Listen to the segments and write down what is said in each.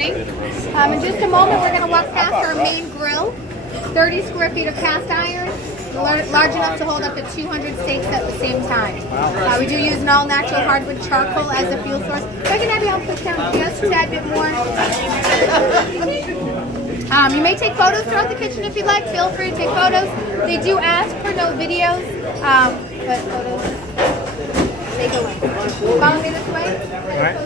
In just a moment, we're going to walk past our main grill. 30 square feet of cast iron, large enough to hold up to 200 steaks at the same time. We do use an all-natural hardwood charcoal as a fuel source. If I can have you all put down just a tad bit more. You may take photos throughout the kitchen if you'd like. Feel free to take photos. They do ask for no videos, but photos take away. Follow me this way. All right.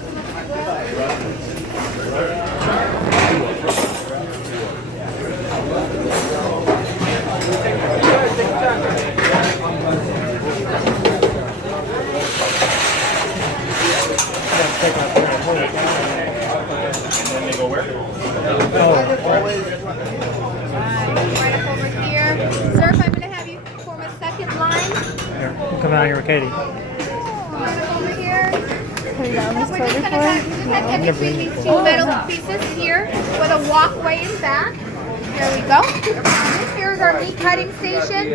Then they go where? Right up over here. Sir, if I'm going to have you form a second line. Here, come out here with Katie. Right up over here. We're just going to have between these two metal pieces here with a walkway in back. There we go. Here's our meat cutting station.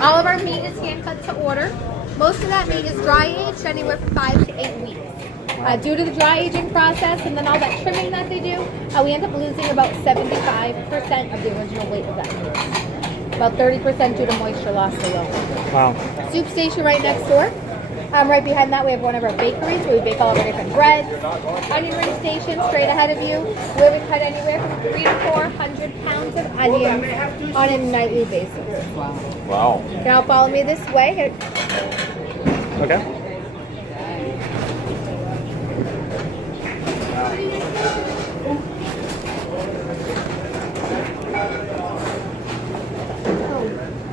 All of our meat is hand cut to order. Most of that meat is dry aged anywhere from 5 to 8 weeks. Due to the dry aging process and then all that trimming that they do, we end up losing about 75% of the original weight of that meat. About 30% due to moisture loss alone. Wow. Soup station right next door. Right behind that we have one of our bakeries where we bake all of our different breads. Onion ring station straight ahead of you where we cut anywhere from 300 to 400 pounds of onions on a nightly basis. Wow. You can all follow me this way. Here. Okay.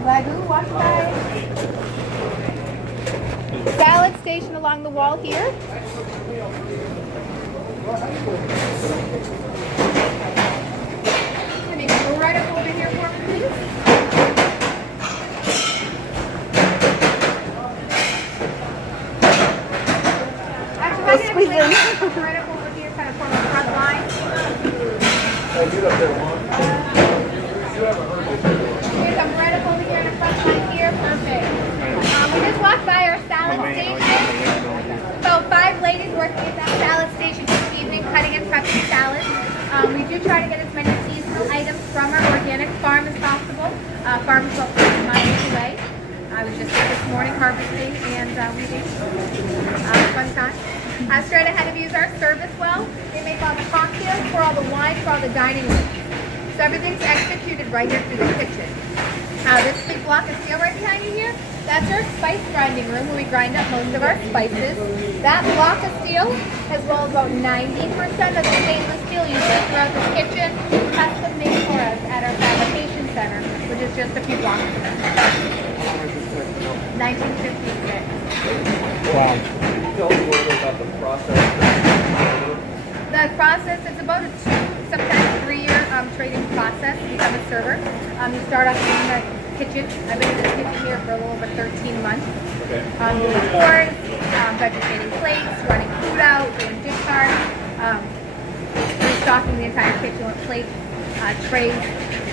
Wagyu, watch side. Salad station along the wall here. Can you go right up over here for me, please? Actually, squeeze in. Right up over here, kind of form a front line. Come right up over here in the front line here. Perfect. We just walked by our salad station. So 5 ladies working at that salad station this evening, cutting and prepping salads. We do try to get as many seasonal items from our organic farm as possible. Farm is about 50 miles away. I was just here this morning harvesting and weeding. Fun time. Straight ahead of you is our service well. They make all the cocktails, pour all the wine for all the dining rooms. So everything's executed right here through the kitchen. This big block of steel right behind you here, that's our spice grinding room where we grind up most of our spices. That block of steel, as well as about 90% of the stainless steel you see throughout the kitchen, custom made for us at our fabrication center, which is just a few blocks away. 1956. Wow. Can you tell us a little bit about the process? The process is about a 2, sometimes 3-year training process to become a server. You start off in the kitchen. I've been in this kitchen here for a little over 13 months. Okay. Doing chores, vegetating plates, running food out, doing dish cards, restocking the entire kitchen with plates, trays,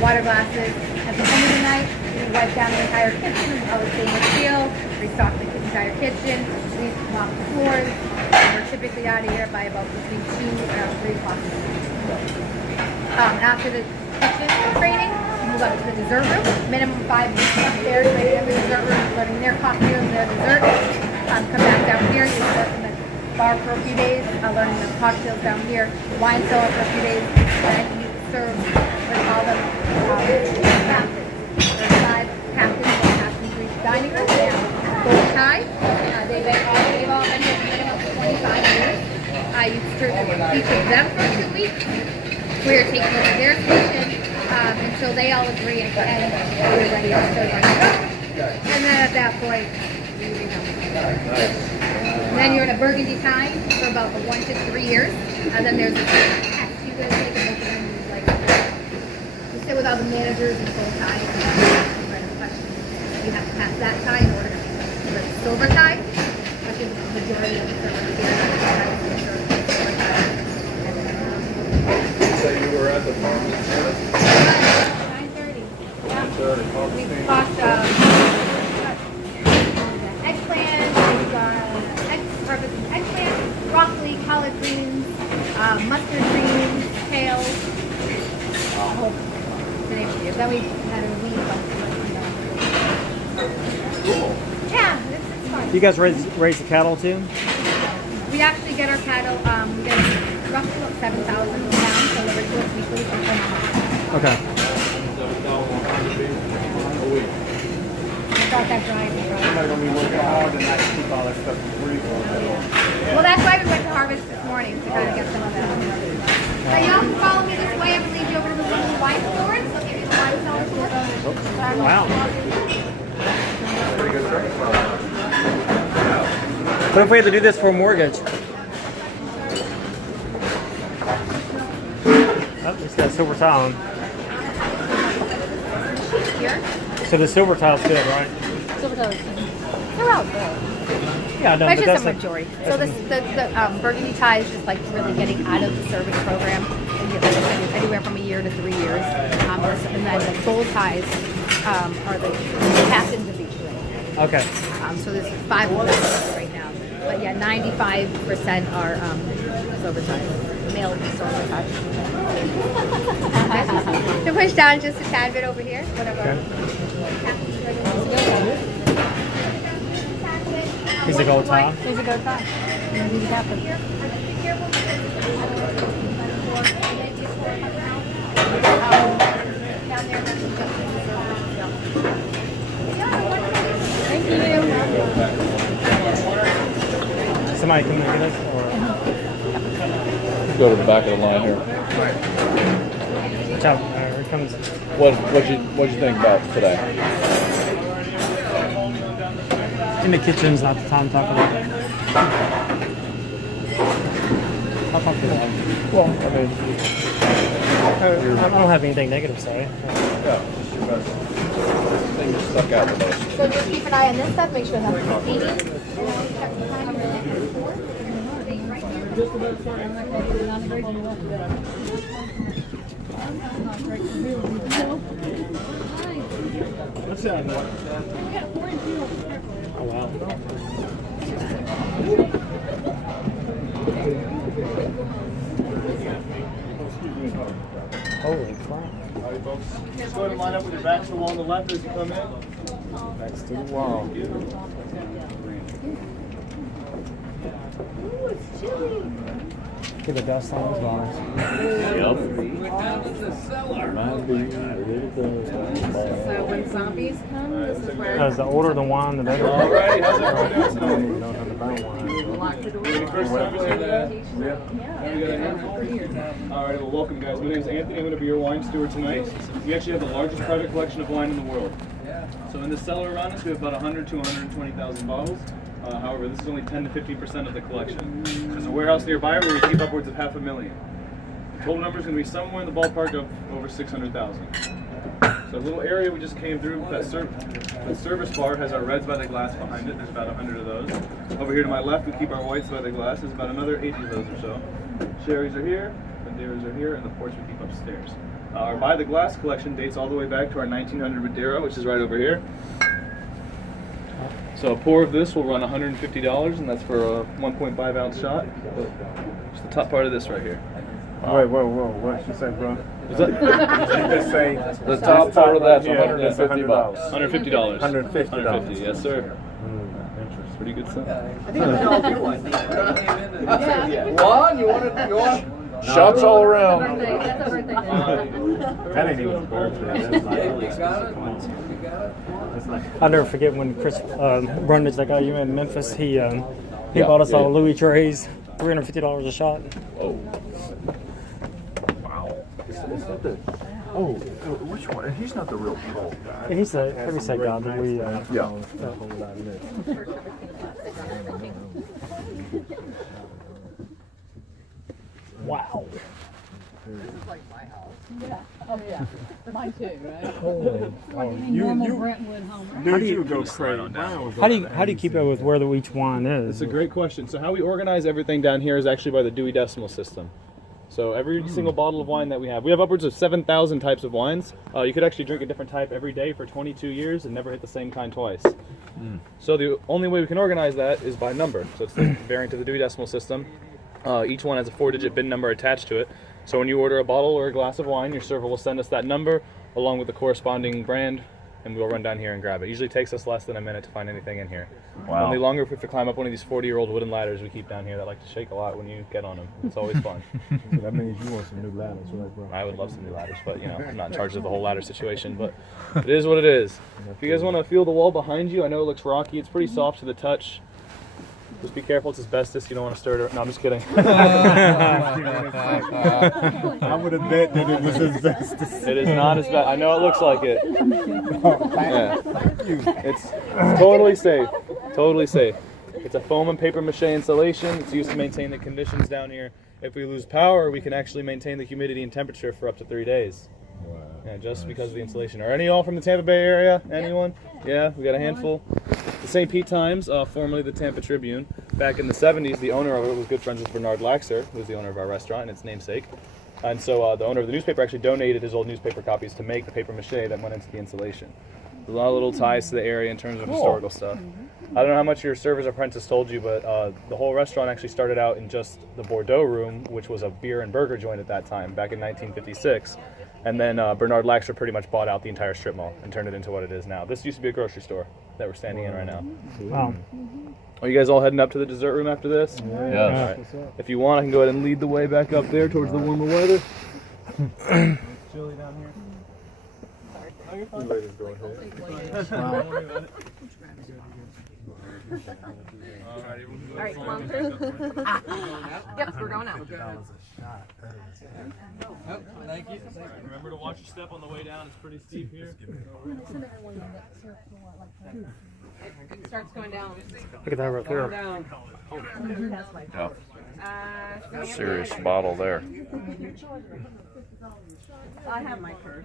water glasses. At the end of the night, we wipe down the entire kitchen with all the stainless steel, restock the entire kitchen, we mop the floors. We're typically out of here by about between 2 and 3 o'clock. After the kitchen training, we move up to the dessert room. Minimum 5 weeks upstairs, training in the dessert room, learning their cocktails, their desserts. Come back down here, you work in the bar for a few days, learning the cocktails down here, wine cellar for a few days, and you serve, we call them captains. There's 5 captains and captains for each dining room. They have gold tie. They've all been here for minimum 25 years. You serve each of them for 2 weeks. We are taking over their station until they all agree and we're ready to serve. And then at that point, and then you're in a burgundy tie for about 1 to 3 years. And then there's a test you guys take and open and like you sit with all the managers and full tie. And you have to pass that tie in order to the silver tie, which is the majority of the servers here. So you were at the farm in Canada? 9:30. Yeah. 9:30. We bought eggplant, eggplant, broccoli, collard greens, mustard greens, for years. Then we had a weed Yeah, it's fun. You guys raise the cattle too? We actually get our cattle, we get roughly about 7,000 pounds delivered to us weekly from Omaha. Okay. I thought that dry. Somebody's gonna be working hard and not keep all that stuff free. Well, that's why we went to harvest this morning to kind of get some of that. So y'all can follow me this way. I'm gonna lead you over to the little wine stores. I'll give you the wine stores. Wow. Pretty good price. What if we had to do this for a mortgage? Oh, it's got silver tile on. Here. So the silver tile's good, right? Silver toes. They're all good. Yeah, no, That's but just that's a majority. So the burgundy tie is just like really getting out of the service program. And like I said, it's anywhere from a year to 3 years. And then the gold ties are the captains of each ring. Okay. So there's 5 of them right now. But yeah, 95% are silver ties. Male silver ties. To push down just a tad bit over here. Whatever. He's a gold tie. He's a gold tie. He's a captain. Thank you. Somebody come and get us? Or? Go to the back of the line here. Watch out. Here it comes. What'd you think about today? In the kitchen's not the time to talk about it. I'll talk to them. Well, I mean, I don't have anything negative to say. yeah, it's your best thing that stuck out the most. So just keep an eye on this stuff. Make sure that's clean. What's that? Oh, wow. Holy crap. All right, folks. Just go ahead and line up with your backs along the left as you come in. Backs to the wall. Get the dust on his bars. Yep. So when zombies come, this is where Because the older the wine, the better. All right, how's everybody doing? You don't have the brown wine. lock the door. First time here today? Yeah. All right, well, welcome, guys. My name is Anthony. I'm going to be your wine steward tonight. We actually have the largest private collection of wine in the world. So in the cellar around us, we have about 100 to 120,000 bottles. However, this is only 10 to 15% of the collection. There's a warehouse nearby where we keep upwards of 500,000. The total number is going to be somewhere in the ballpark of over 600,000. So a little area we just came through, that service bar has our reds by the glass behind it. There's about 100 of those. Over here to my left, we keep our whites by the glass. There's about another 80 of those or so. Sherrys are here, Madeiras are here, and the ports we keep upstairs. Our by the glass collection dates all the way back to our 1900 Madeira, which is right over here. So a pour of this will run $150, and that's for a 1.5 ounce shot. Just the top part of this right here. Wait, whoa, what you say, bro? Is that Just say the top part of that's yeah, $150. $150. $150. $150, yes, sir. Interesting. Pretty good stuff. I think we can all do one. Yeah. One, you want to? Shots all around. That's a birthday. That ain't even a birthday. That's like, You got it? come on. You got it? That's like, I'll never forget when Chris Brundage, that guy you in Memphis, he Yeah, bought us all yeah. Louis trays, $350 a shot. Oh. oh, which one? He's not the real troll guy. And he's a heavyset guy that we. Yeah. Wow. Oh, yeah. Mine too, right? Holy. Normal Brentwood home. Dude, you go crazy. How do you keep up with where each wine is? It's a great question. So how we organize everything down here is actually by the Dewey Decimal System. So every single bottle of wine that we have upwards of 7,000 types of wines. You could actually drink a different type every day for 22 years and never hit the same kind twice. So the only way we can organize that is by number. So it's the variant of the Dewey Decimal System. Each one has a 4-digit bin number attached to it. So when you order a bottle or a glass of wine, your server will send us that number along with the corresponding brand, and we'll run down here and grab it. Usually takes us less than a minute to find anything in here. Wow. Only longer if we have to climb up one of these 40-year-old wooden ladders we keep down here that like to shake a lot when you get on them. It's always fun. So that means you want some new ladders, right, bro? I would love some new ladders, but you know, I'm not in charge of the whole ladder situation, but it is what it is. If you guys want to feel the wall behind you, I know it looks rocky. It's pretty soft to the touch. Just be careful, it's asbestos. You don't want to stir it. No, I'm just kidding. I would have bet that it was asbestos. It is not asbestos. I know it looks like it. Yeah. It's totally safe. Totally safe. It's a foam and paper mache insulation. It's used to maintain the conditions down here. If we lose power, we can actually maintain the humidity and temperature for up to 3 days. Wow. Yeah, just because of the insulation. Are any of y'all from the Tampa Bay area? Anyone? Yeah, we got a handful. The St. Pete Times, formerly the Tampa Tribune, back in the 70s, the owner of it was good friends with Bernard Laxer, who was the owner of our restaurant and its namesake. And so the owner of the newspaper actually donated his old newspaper copies to make the paper mache that went into the insulation. A lot of little ties to the area in terms of historical stuff. I don't know how much your server's apprentice told you, but the whole restaurant actually started out in just the Bordeaux room, which was a beer and burger joint at that time, back in 1956. And then Bernard Laxer pretty much bought out the entire strip mall and turned it into what it is now. This used to be a grocery store that we're standing in right now. Wow. Are you guys all heading up to the dessert room after this? Yeah. All right. If you want, I can go ahead and lead the way back up there towards the warmer weather. Chilly down here. You ladies go ahead. Don't worry about it. All right, come on through. Yep, we're going out. Thank you. Remember to watch your step on the way down. It's pretty steep here. It starts going down. Look at that right there. Down. Yeah. Serious bottle there. I have my purse.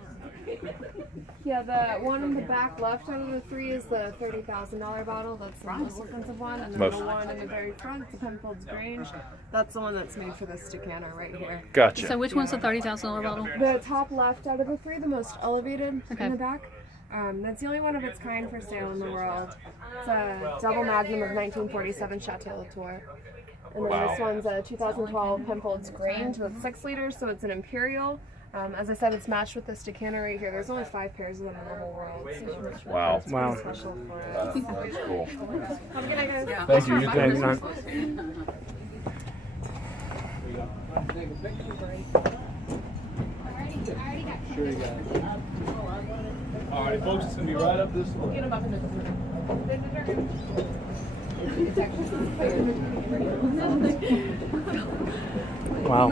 Yeah, the one in the back left out of the three is the $30,000 bottle. That's the most expensive one. And then Most. the one in the very front, the Penfolds Grange, that's the one that's made for this decanter right here. Gotcha. So which one's the $30,000 bottle? The top left out of the three, the most elevated Okay. in the back. That's the only one of its kind for sale in the world. It's a double magnum of 1947 Chateau Latour. And then this one's a 2012 Penfolds Grange with 6 liters, so it's an imperial. As I said, it's matched with this decanter right here. There's only 5 pairs of them in the whole world. So Wow. it's Wow. pretty special for us. That's cool. Have a good night, guys. Thank you. You Yeah, too. good night. Alrighty, folks, it's gonna be right up this way. Wow.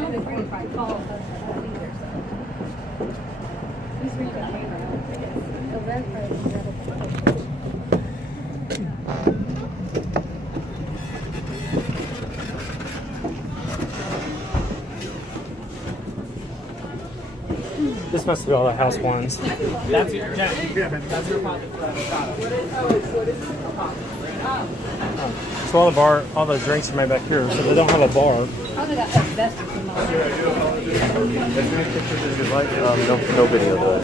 This must be all the house wines. That's your that's your pocket for So all the drinks are made back here, so they don't have a bar. No video though.